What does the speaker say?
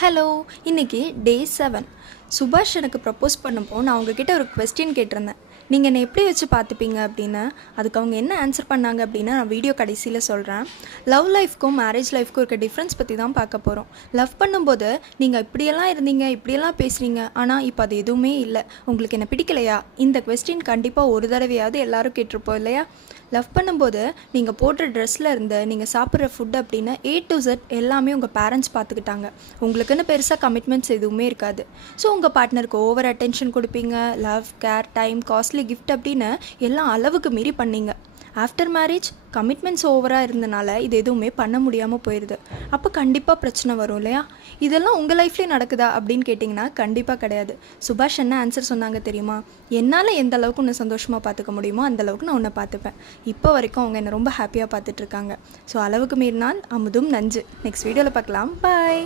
Hello, இன்னைக்கு டே 7. சுபாஷ் எனக்கு ப்ரப்போஸ் பண்ணப்போ நான் அவங்கக்கிட்ட ஒரு கொஸ்டின் கேட்டிருந்தேன். நீங்கள் என்னை எப்படி வச்சு பார்த்துப்பீங்க அப்படின்னு. அதுக்கு அவங்க என்ன ஆன்சர் பண்ணாங்க அப்படின்னு நான் வீடியோ கடைசியில் சொல்கிறேன். லவ் லைஃப்க்கும் மேரேஜ் லைஃப்க்கும் இருக்க டிஃப்ரென்ஸ் பற்றி தான் பார்க்க போகிறோம். லவ் பண்ணும்போது நீங்கள் இப்படியெல்லாம் இருந்தீங்க, இப்படியெல்லாம் பேசுகிறீங்க, ஆனால் இப்போ அது எதுவுமே இல்லை, உங்களுக்கு என்ன பிடிக்கலையா? இந்த கொஸ்டின் கண்டிப்பாக ஒரு தடவையாவது எல்லோரும் கேட்டிருப்போம் இல்லையா? லவ் பண்ணும்போது நீங்கள் போடுற ட்ரெஸ்ஸில் இருந்து நீங்கள் சாப்பிட்ற ஃபுட் அப்படின்னு A to Z எல்லாமே உங்கள் பேரண்ட்ஸ் பார்த்துக்கிட்டாங்க. உங்களுக்குன்னு பெருசாக கமிட்மெண்ட்ஸ் எதுவுமே இருக்காது. ஸோ உங்கள் பார்ட்னருக்கு ஓவர் அட்டென்ஷன் கொடுப்பீங்க. Love, care, time, costly gift அப்படின்னு எல்லாம் அளவுக்கு மீறி பண்ணீங்க. ஆஃப்டர் மேரேஜ் கமிட்மெண்ட்ஸ் ஓவராக இருந்தனால இது எதுவுமே பண்ண முடியாமல் போயிடுது. அப்போ கண்டிப்பாக பிரச்சனை வரும் இல்லையா? இதெல்லாம் உங்கள் லைஃப்லேயே நடக்குதா அப்படின்னு கேட்டிங்கன்னா கண்டிப்பாக கிடையாது. சுபாஷ் என்ன ஆன்சர் சொன்னாங்க தெரியுமா? என்னால் எந்த அளவுக்கு உன்னை சந்தோஷமாக பார்த்துக்க முடியுமோ அந்தளவுக்கு நான் உன்னை பார்த்துப்பேன். இப்போ வரைக்கும் அவங்க என்னை ரொம்ப ஹாப்பியாக பார்த்துட்ருக்காங்க. ஸோ அளவுக்கு மீறினால் அமுதும் நஞ்சு. நெக்ஸ்ட் வீடியோவில் பார்க்கலாம். பாய்.